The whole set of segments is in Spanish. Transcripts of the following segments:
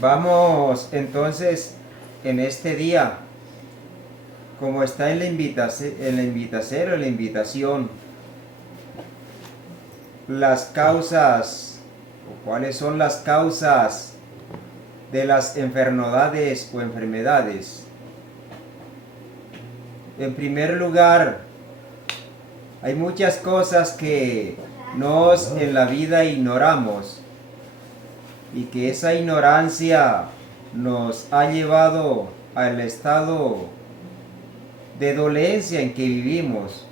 Vamos entonces en este día, como está en la invitación, las causas, o cuáles son las causas de las enfermedades o enfermedades. En primer lugar, hay muchas cosas que nos en la vida ignoramos y que esa ignorancia nos ha llevado al estado de dolencia en que vivimos,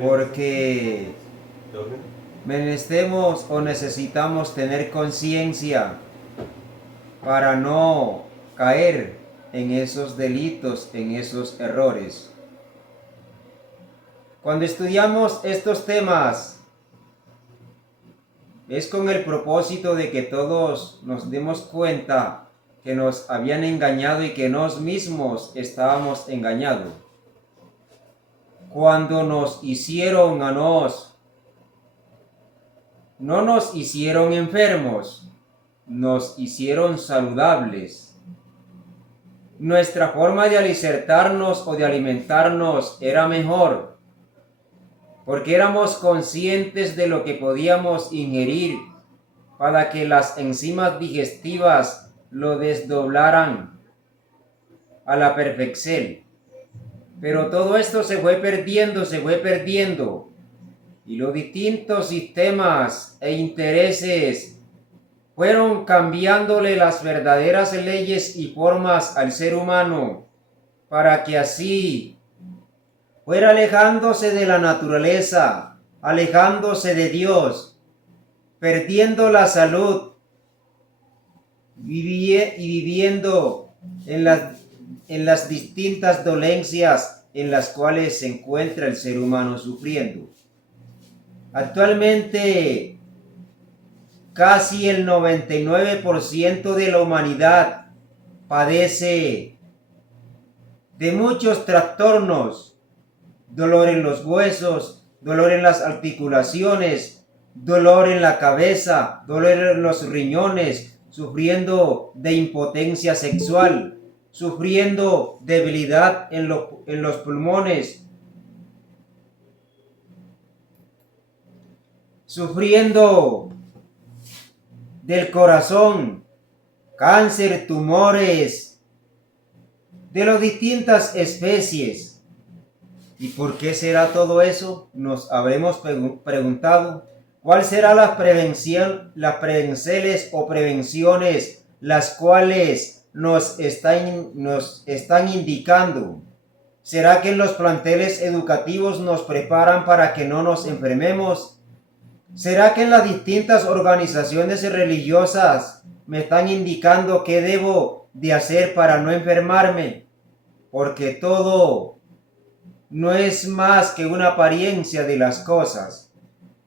porque menestemos o necesitamos tener conciencia para no caer en esos delitos, en esos errores. Cuando estudiamos estos temas, es con el propósito de que todos nos demos cuenta que nos habían engañado y que nosotros mismos estábamos engañados. Cuando nos hicieron a nos, no nos hicieron enfermos, nos hicieron saludables. Nuestra forma de alimentarnos o de alimentarnos era mejor, porque éramos conscientes de lo que podíamos ingerir para que las enzimas digestivas lo desdoblaran a la perfección. Pero todo esto se fue perdiendo, y los distintos sistemas e intereses fueron cambiándole las verdaderas leyes y formas al ser humano para que así fuera alejándose de la naturaleza, alejándose de Dios, perdiendo la salud y viviendo en las distintas dolencias en las cuales se encuentra el ser humano sufriendo. Actualmente, casi el 99% de la humanidad padece de muchos trastornos: dolor en los huesos, dolor en las articulaciones, dolor en la cabeza, dolor en los riñones, sufriendo de impotencia sexual, sufriendo debilidad en los pulmones, sufriendo del corazón, cáncer, tumores, de las distintas especies. ¿Y por qué será todo eso? Nos habremos preguntado. ¿Cuál será las prevenciones o prevenciones las cuales nos están indicando? ¿Será que en los planteles educativos nos preparan para que no nos enfermemos? ¿Será que en las distintas organizaciones religiosas me están indicando qué debo de hacer para no enfermarme? Porque todo no es más que una apariencia de las cosas.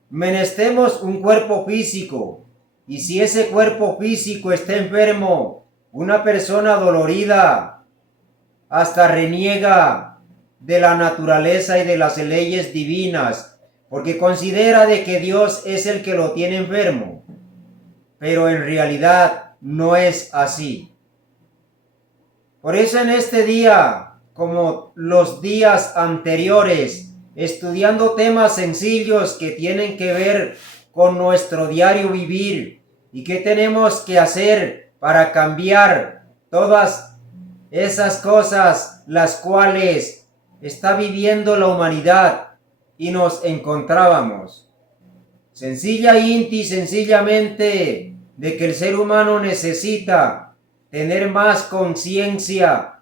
Menestemos un cuerpo físico, y si ese cuerpo físico está enfermo, una persona dolorida hasta reniega de la naturaleza y de las leyes divinas, porque considera de que Dios es el que lo tiene enfermo, pero en realidad no es así. Por eso en este día, como los días anteriores, estudiando temas sencillos que tienen que ver con nuestro diario vivir y qué tenemos que hacer para cambiar todas esas cosas las cuales está viviendo la humanidad y nos encontrábamos. Sencillamente de que el ser humano necesita tener más conciencia,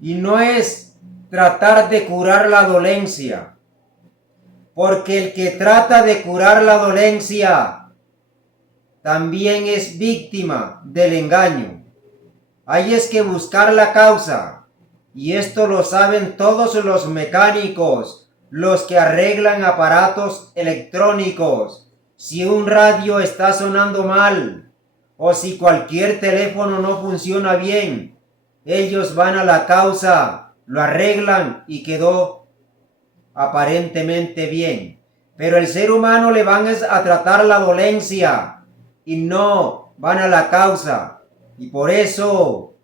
y no es tratar de curar la dolencia, porque el que trata de curar la dolencia también es víctima del engaño. Hay es que buscar la causa, y esto lo saben todos los mecánicos, los que arreglan aparatos electrónicos. Si un radio está sonando mal, o si cualquier teléfono no funciona bien, ellos van a la causa, lo arreglan y quedó aparentemente bien. Pero el ser humano le van a tratar la dolencia y no van a la causa. y por eso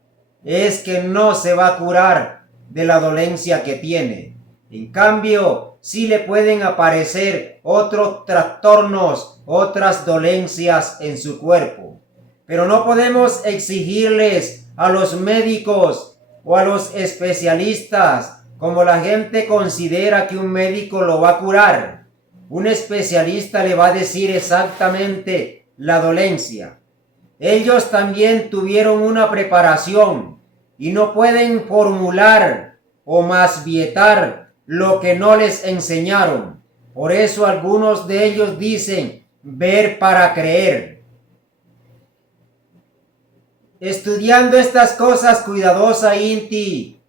es que no se va a curar de la dolencia que tiene. En cambio, sí le pueden aparecer otros trastornos, otras dolencias en su cuerpo. Pero no podemos exigirles a los médicos o a los especialistas como la gente considera que un médico lo va a curar. Un especialista le va a decir exactamente la dolencia. Ellos también tuvieron una preparación y no pueden formular o masvietar lo que no les enseñaron. Por eso algunos de ellos dicen ver para creer. Estudiando estas cosas cuidadosamente,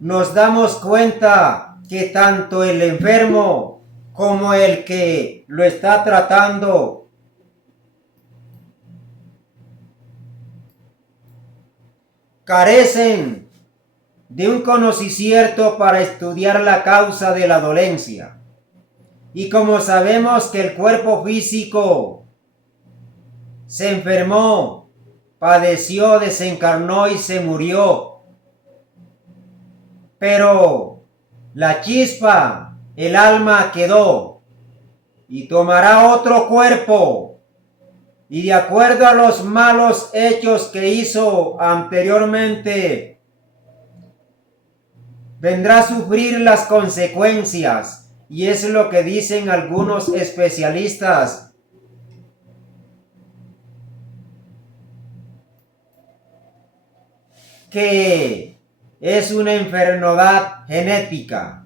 nos damos cuenta que tanto el enfermo como el que lo está tratando carecen de un conocimiento para estudiar la causa de la dolencia. Y como sabemos que el cuerpo físico se enfermó, padeció, desencarnó y se murió, pero la chispa, el alma quedó y tomará otro cuerpo, y de acuerdo a los malos hechos que hizo anteriormente, vendrá a sufrir las consecuencias. Y es lo que dicen algunos especialistas, que es una enfermedad genética.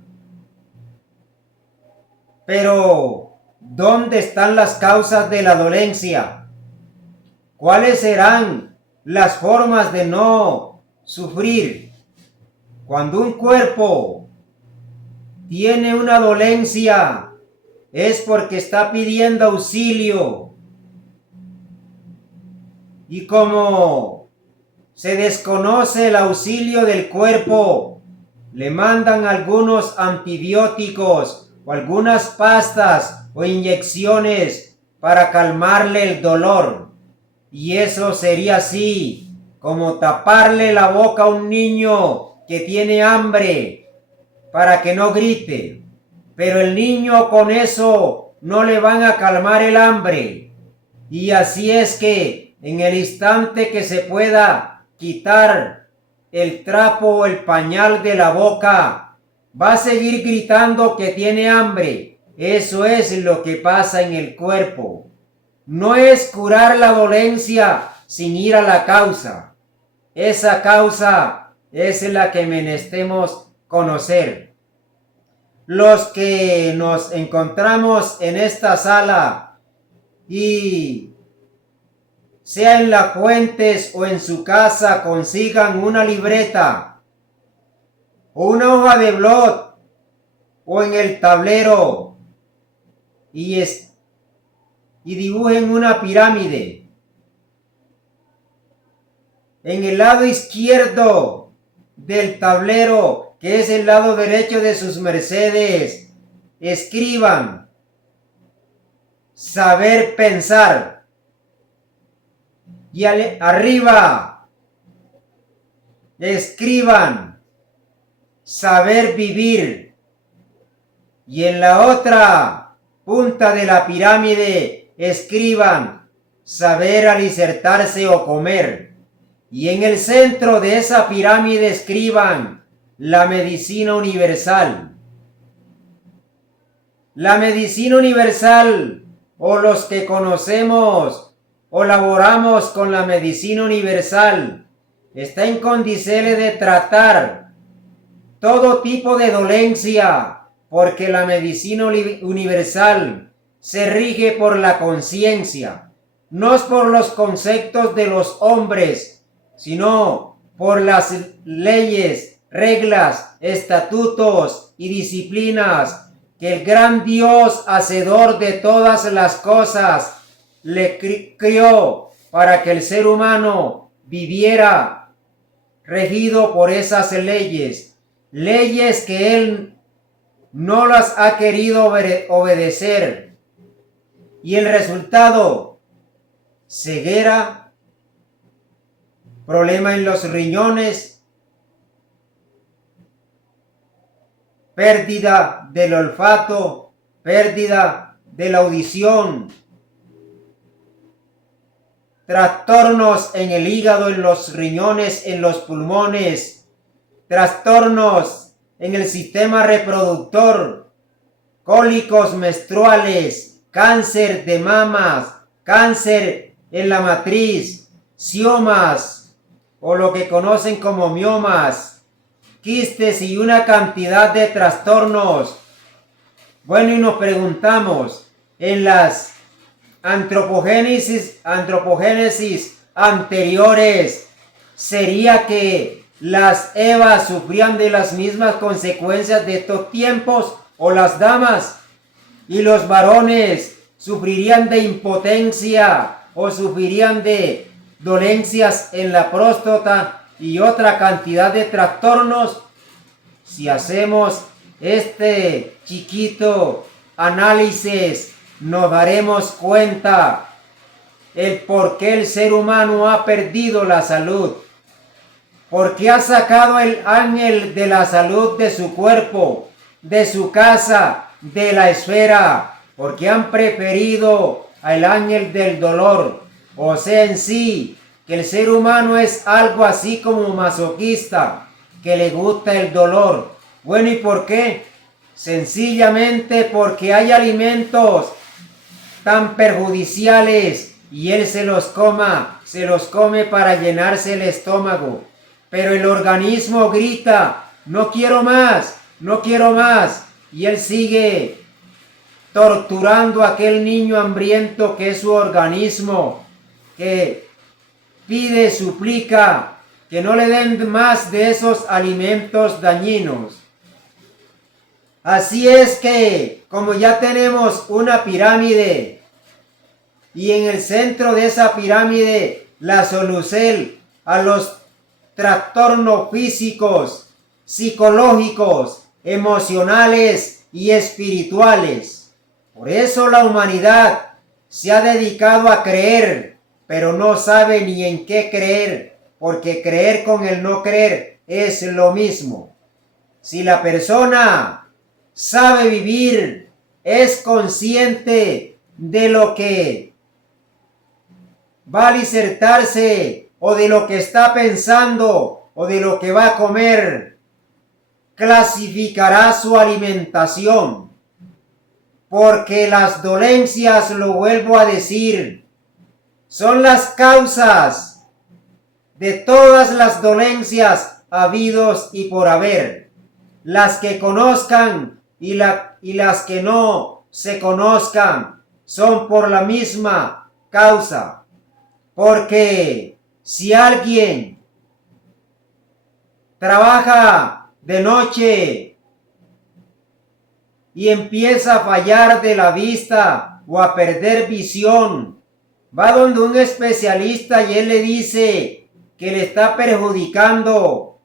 Pero, ¿dónde están las causas de la dolencia? ¿Cuáles serán las formas de no sufrir? Cuando un cuerpo tiene una dolencia, es porque está pidiendo auxilio. Y como se desconoce el auxilio del cuerpo, le mandan algunos antibióticos o algunas pastas o inyecciones para calmarle el dolor. Y eso sería así, como taparle la boca a un niño que tiene hambre para que no grite. Pero el niño con eso no le van a calmar el hambre. Y así es que en el instante que se pueda quitar el trapo o el pañal de la boca, va a seguir gritando que tiene hambre. Eso es lo que pasa en el cuerpo. No es curar la dolencia sin ir a la causa. Esa causa es la que menestemos conocer. Los que nos encontramos en esta sala y sea en las fuentes o en su casa, consigan una libreta o una hoja de blot o en el tablero y dibujen una pirámide. En el lado izquierdo del tablero, que es el lado derecho de sus mercedes, escriban saber pensar. Y arriba escriban saber vivir. Y en la otra punta de la pirámide escriban saber alicertarse o comer. Y en el centro de esa pirámide escriban la medicina universal. La medicina universal, o los que conocemos o laboramos con la medicina universal, está en condiciones de tratar todo tipo de dolencia, porque la medicina universal se rige por la conciencia, no es por los conceptos de los hombres, sino por las leyes, reglas, estatutos y disciplinas que el gran Dios, hacedor de todas las cosas, le crió para que el ser humano viviera regido por esas leyes, leyes que él no las ha querido obedecer. Y el resultado, ceguera, problema en los riñones, pérdida del olfato, pérdida de la audición, trastornos en el hígado, en los riñones, en los pulmones, trastornos en el sistema reproductor, cólicos menstruales, cáncer de mamas, cáncer en la matriz, siomas o lo que conocen como miomas, quistes y una cantidad de trastornos. Bueno, y nos preguntamos, en las antropogénesis anteriores, ¿sería que las Evas sufrían de las mismas consecuencias de estos tiempos o las damas? ¿Y los varones sufrirían de impotencia o sufrirían de dolencias en la próstata y otra cantidad de trastornos? Si hacemos este chiquito análisis, nos daremos cuenta el por qué el ser humano ha perdido la salud. Porque ha sacado el ángel de la salud de su cuerpo, de su casa, de la esfera, porque han preferido al ángel del dolor. O sea, en sí, que el ser humano es algo así como masoquista, que le gusta el dolor. Bueno, ¿y por qué? Sencillamente porque hay alimentos tan perjudiciales y él se los come para llenarse el estómago. Pero el organismo grita, no quiero más, no quiero más. Y él sigue torturando a aquel niño hambriento que es su organismo, que pide, suplica que no le den más de esos alimentos dañinos. Así es que, como ya tenemos una pirámide, y en el centro de esa pirámide la solución a los trastornos físicos, psicológicos, emocionales y espirituales. Por eso la humanidad se ha dedicado a creer, pero no sabe ni en qué creer, porque creer con el no creer es lo mismo. Si la persona sabe vivir, es consciente de lo que va a disertarse o de lo que está pensando o de lo que va a comer, clasificará su alimentación, porque las dolencias, lo vuelvo a decir, son las causas de todas las dolencias habidos y por haber, las que conozcan y las que no se conozcan, son por la misma causa. Porque si alguien trabaja de noche y empieza a fallar de la vista o a perder visión, va donde un especialista y él le dice que le está perjudicando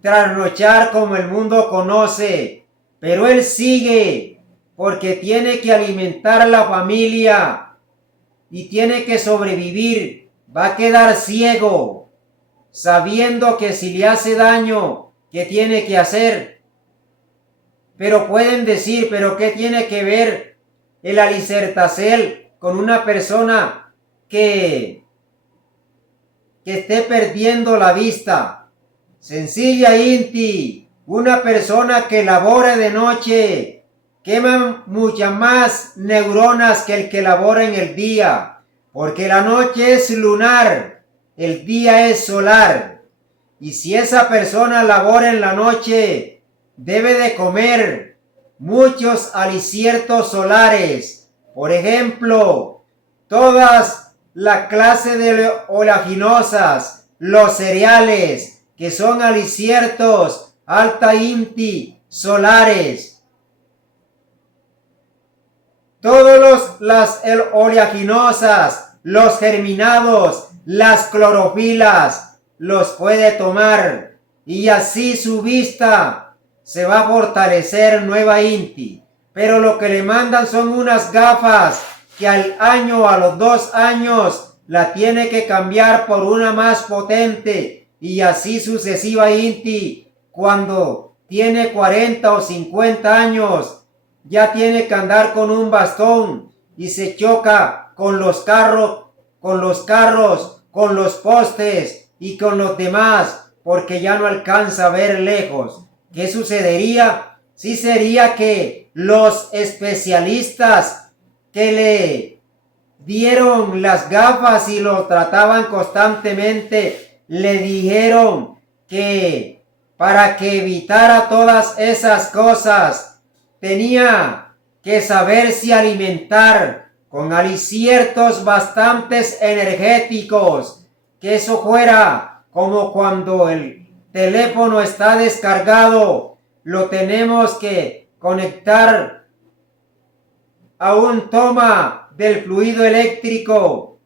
trasnochar como el mundo conoce, pero él sigue porque tiene que alimentar a la familia y tiene que sobrevivir. Va a quedar ciego, sabiendo que si le hace daño, ¿qué tiene que hacer? Pero pueden decir, ¿pero qué tiene que ver el alisertacel con una persona que esté perdiendo la vista? Sencilla, Inti, una persona que labora de noche quema muchas más neuronas que el que labora en el día, porque la noche es lunar, el día es solar. Y si esa persona labora en la noche, debe de comer muchos aliciertos solares. Por ejemplo, todas la clase de oleaginosas, los cereales, que son aliciertos alta Inti solares. Todos las oleaginosas, los germinados, las clorofilas, los puede tomar y así su vista se va a fortalecer nueva Inti. Pero lo que le mandan son unas gafas que al año, a los 2 años, la tiene que cambiar por una más potente y así sucesivamente. Cuando tiene 40 o 50 años, ya tiene que andar con un bastón y se choca con los carros, con los postes y con los demás, porque ya no alcanza a ver lejos. ¿Qué sucedería? Sí, sería que los especialistas que le dieron las gafas y lo trataban constantemente, le dijeron que para que evitara todas esas cosas tenía que saberse alimentar con aliciertos bastantes energéticos, que eso fuera como cuando el teléfono está descargado, lo tenemos que conectar a un toma del fluido eléctrico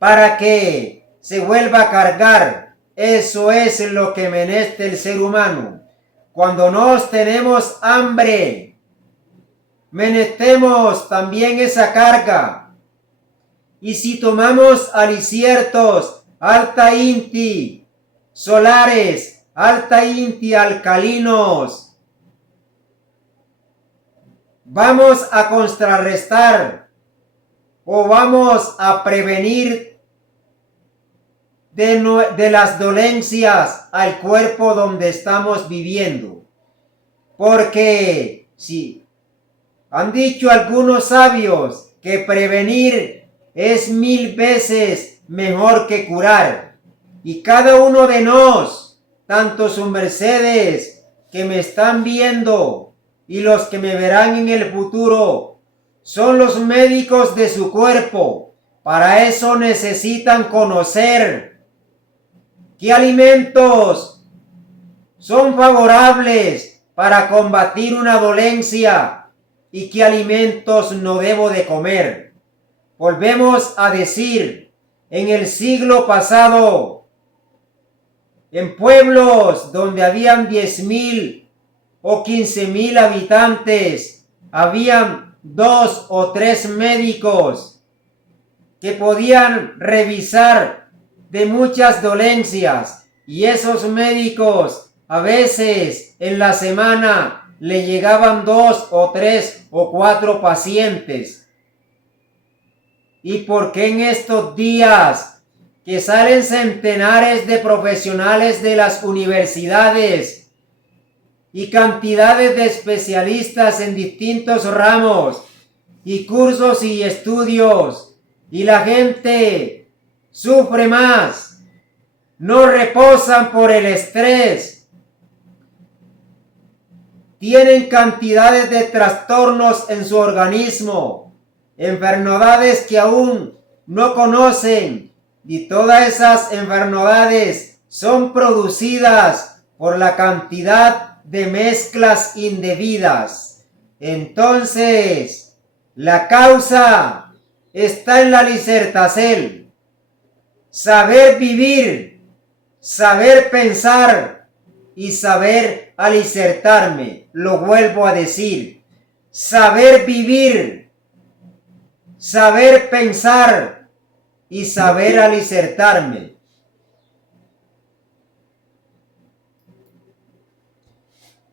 para que se vuelva a cargar. Eso es lo que menester el ser humano. Cuando nos tenemos hambre, menestemos también esa carga. Y si tomamos aliciertos alta inti solares, alta inti alcalinos, vamos a contrarrestar o vamos a prevenir de las dolencias al cuerpo donde estamos viviendo. Porque si han dicho algunos sabios que prevenir es 1000 veces mejor que curar. Y cada uno de nos, tanto sus mercedes que me están viendo y los que me verán en el futuro, son los médicos de su cuerpo. Para eso necesitan conocer qué alimentos son favorables para combatir una dolencia y qué alimentos no debo de comer. Volvemos a decir, en el siglo pasado, en pueblos donde habían 10,000 o 15,000 habitantes, habían 2 o 3 médicos que podían revisar de muchas dolencias, y esos médicos a veces en la semana le llegaban 2 o 3 o 4 pacientes. ¿Y por qué en estos días que salen centenares de profesionales de las universidades y cantidades de especialistas en distintos ramos y cursos y estudios, y la gente sufre más, no reposan por el estrés, tienen cantidades de trastornos en su organismo, enfermedades que aún no conocen, y todas esas enfermedades son producidas por la cantidad de mezclas indebidas? Entonces, la causa está en la lisertacel. Saber vivir, saber pensar y saber alicertarme. Lo vuelvo a decir. Saber vivir, saber pensar y saber alicertarme.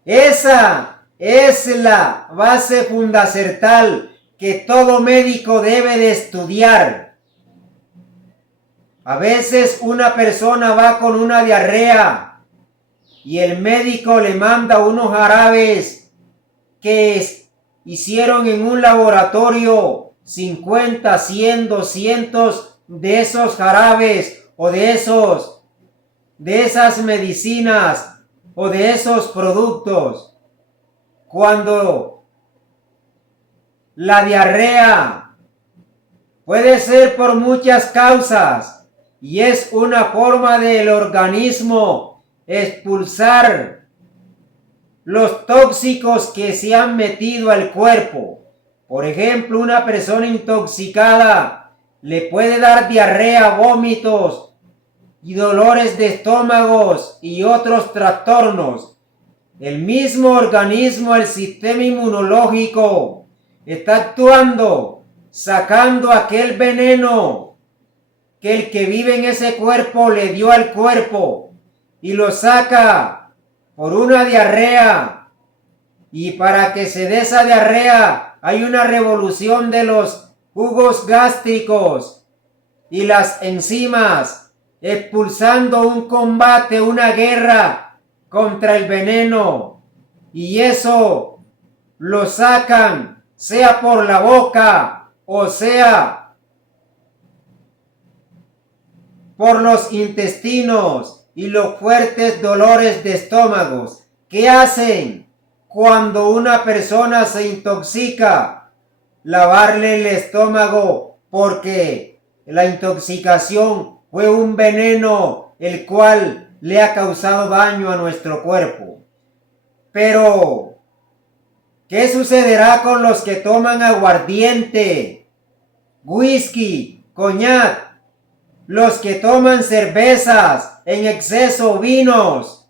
Esa es la base fundamental que todo médico debe de estudiar. A veces una persona va con una diarrea y el médico le manda unos jarabes que hicieron en un laboratorio 50, 100, 200 de esos jarabes o de esas medicinas o de esos productos. Cuando la diarrea puede ser por muchas causas y es una forma del organismo expulsar los tóxicos que se han metido al cuerpo. Por ejemplo, una persona intoxicada le puede dar diarrea, vómitos y dolores de estómagos y otros trastornos. El mismo organismo, el sistema inmunológico, está actuando, sacando aquel veneno que el que vive en ese cuerpo le dio al cuerpo y lo saca por una diarrea. Y para que se dé esa diarrea hay una revolución de los jugos gástricos y las enzimas, expulsando un combate, una guerra contra el veneno. Y eso lo sacan, sea por la boca o sea por los intestinos y los fuertes dolores de estómagos. ¿Qué hacen cuando una persona se intoxica? Lavarle el estómago, porque la intoxicación fue un veneno el cual le ha causado daño a nuestro cuerpo. Pero, ¿qué sucederá con los que toman aguardiente, whisky, coñac? Los que toman cervezas en exceso, vinos,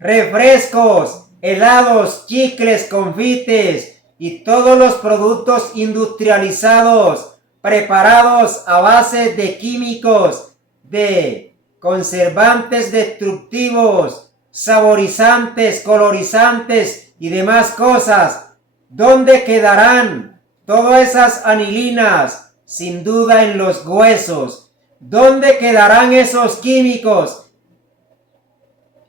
refrescos, helados, chicles, confites y todos los productos industrializados preparados a base de químicos, de conservantes destructivos, saborizantes, colorizantes y demás cosas. ¿Dónde quedarán todas esas anilinas? Sin duda en los huesos. ¿Dónde quedarán esos químicos?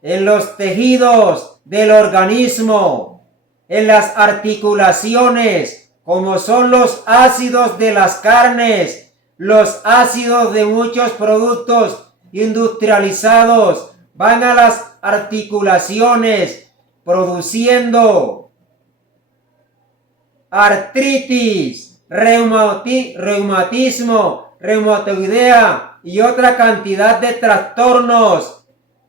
En los tejidos del organismo, en las articulaciones, como son los ácidos de las carnes, los ácidos de muchos productos industrializados, van a las articulaciones produciendo artritis, reumatismo, reumatoidea y otra cantidad de trastornos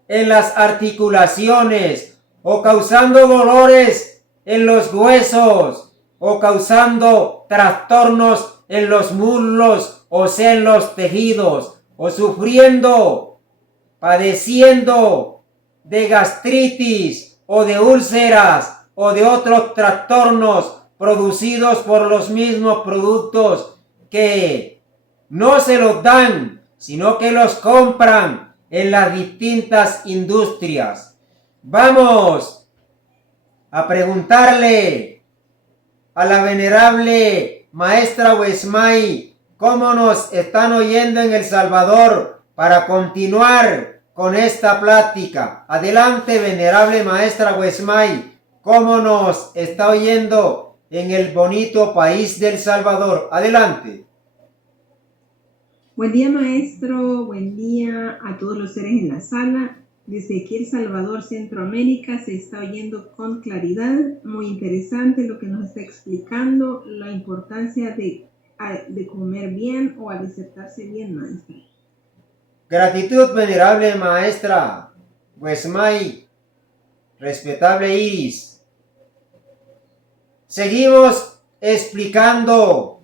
en las articulaciones, o causando dolores en los huesos, o causando trastornos en los muslos, o sea en los tejidos, o sufriendo, padeciendo de gastritis o de úlceras o de otros trastornos producidos por los mismos productos que no se los dan, sino que los compran en las distintas industrias. Vamos a preguntarle a la venerable maestra Wesmay cómo nos están oyendo en El Salvador para continuar con esta plática. Adelante, venerable maestra Wesmay, cómo nos está oyendo en el bonito país del Salvador. Adelante. Buen día, maestro. Buen día a todos los seres en la sala. Desde aquí, El Salvador, Centroamérica, se está oyendo con claridad. Muy interesante lo que nos está explicando, la importancia de comer bien o alimentarse bien, maestra. Gratitud, venerable maestra Wesmay, respetable Iris. Seguimos explicando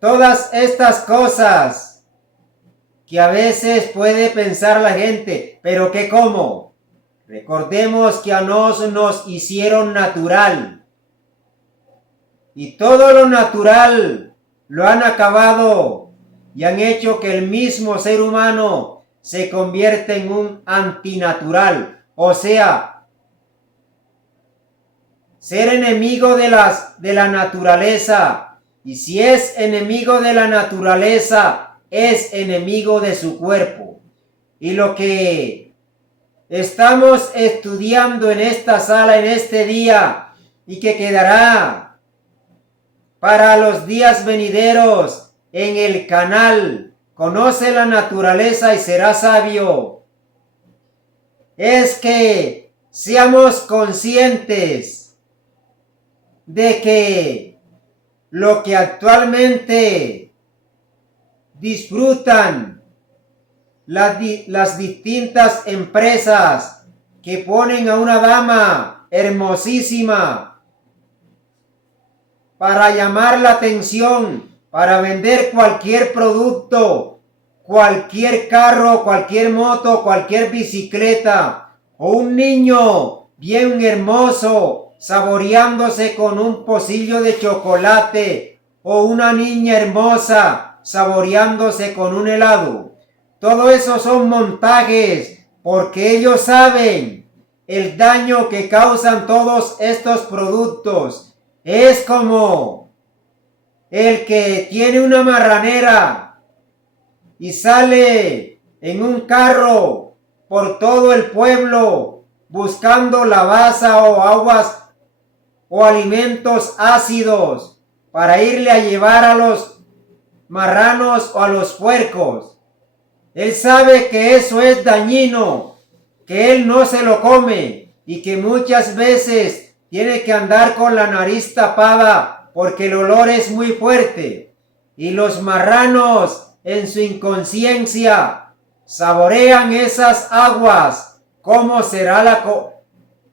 todas estas cosas que a veces puede pensar la gente, pero ¿qué cómo? Recordemos que a nos hicieron natural. Y todo lo natural lo han acabado y han hecho que el mismo ser humano se convierta en un antinatural. O sea, ser enemigo de la naturaleza. Y si es enemigo de la naturaleza, es enemigo de su cuerpo. Y lo que estamos estudiando en esta sala, en este día, y que quedará para los días venideros en el canal Conoce la Naturaleza y Será Sabio, es que seamos conscientes de que lo que actualmente disfrutan las distintas empresas que ponen a una dama hermosísima para llamar la atención, para vender cualquier producto, cualquier carro, cualquier moto, cualquier bicicleta, o un niño bien hermoso saboreándose con un pocillo de chocolate, o una niña hermosa saboreándose con un helado. Todo eso son montajes, porque ellos saben el daño que causan todos estos productos. Es como el que tiene una marranera y sale en un carro por todo el pueblo buscando lavaza o aguas o alimentos ácidos para irle a llevar a los marranos o a los puercos. Él sabe que eso es dañino, que él no se lo come y que muchas veces tiene que andar con la nariz tapada porque el olor es muy fuerte. Y los marranos en su inconsciencia saborean esas aguas. ¿Cómo será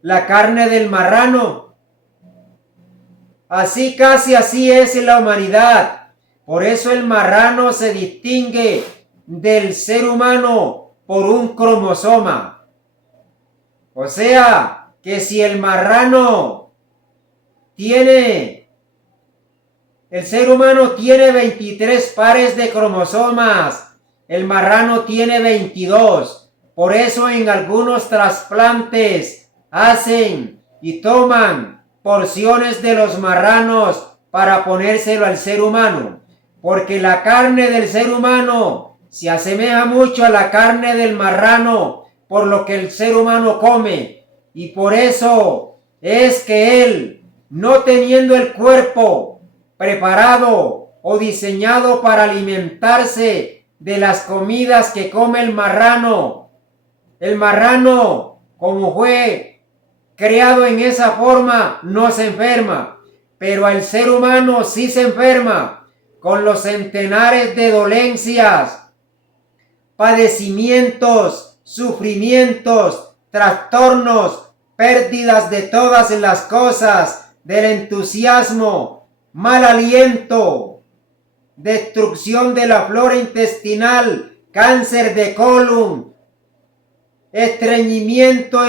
la carne del marrano? Así casi así es en la humanidad. Por eso el marrano se distingue del ser humano por un cromosoma. O sea, que si el marrano el ser humano tiene 23 pares de cromosomas, el marrano tiene 22. Por eso en algunos trasplantes hacen y toman porciones de los marranos para ponérselo al ser humano, porque la carne del ser humano se asemeja mucho a la carne del marrano por lo que el ser humano come, y por eso es que él, no teniendo el cuerpo preparado o diseñado para alimentarse de las comidas que come el marrano, como fue creado en esa forma, no se enferma, pero el ser humano sí se enferma con los centenares de dolencias, padecimientos, sufrimientos, trastornos, pérdidas de todas las cosas, del entusiasmo, mal aliento, destrucción de la flora intestinal, cáncer de colon, estreñimiento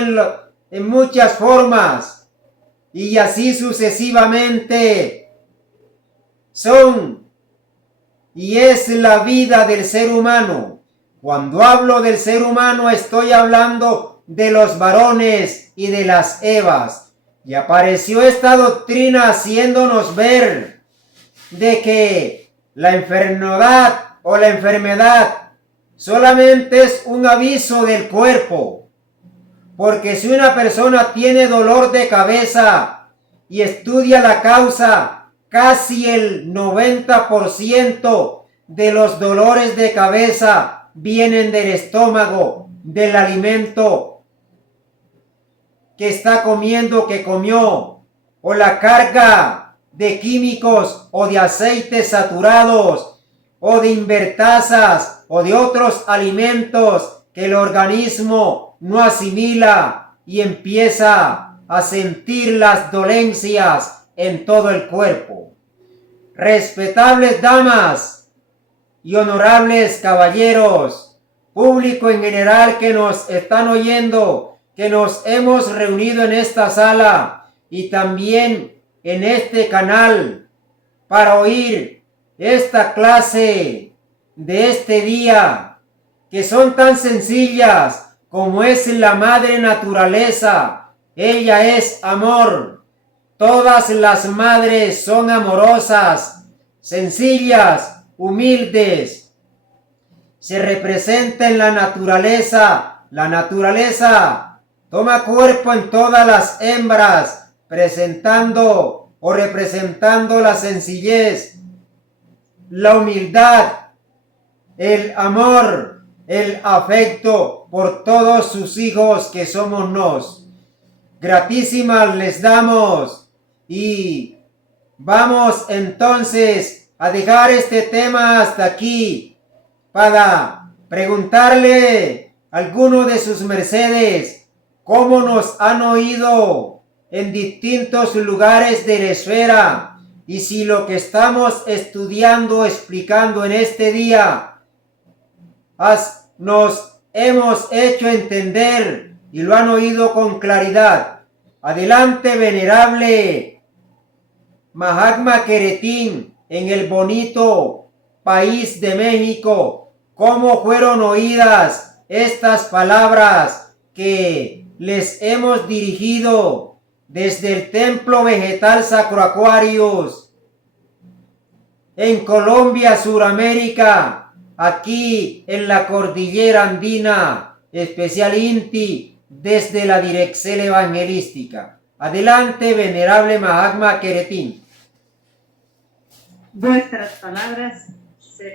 en muchas formas, y así sucesivamente y es la vida del ser humano. Cuando hablo del ser humano estoy hablando de los varones y de las Evas. Y apareció esta doctrina haciéndonos ver de que la enfermedad solamente es un aviso del cuerpo. Porque si una persona tiene dolor de cabeza y estudia la causa, casi el 90% de los dolores de cabeza vienen del estómago, del alimento que está comiendo, que comió, o la carga de químicos o de aceites saturados o de invertasas o de otros alimentos que el organismo no asimila y empieza a sentir las dolencias en todo el cuerpo. Respetables damas y honorables caballeros, público en general que nos están oyendo, que nos hemos reunido en esta sala y también en este canal para oír esta clase de este día, que son tan sencillas como es la madre naturaleza. Ella es amor. Todas las madres son amorosas, sencillas, humildes. Se representa en la naturaleza. La naturaleza toma cuerpo en todas las hembras, presentando o representando la sencillez, la humildad, el amor, el afecto por todos sus hijos que somos nos. Gratísimas les damos, y vamos entonces a dejar este tema hasta aquí para preguntarle a alguno de sus mercedes cómo nos han oído en distintos lugares de la esfera, y si lo que estamos estudiando, explicando en este día, nos hemos hecho entender y lo han oído con claridad. Adelante, venerable Mahatma Keretin, en el bonito país de México, cómo fueron oídas estas palabras que les hemos dirigido desde el Templo Vegetal Sacro Aquarius en Colombia, Suramérica, aquí en la Cordillera Andina, especial INTI, desde la Dirección Evangelística. Adelante, venerable Mahatma Keretin. Vuestras palabras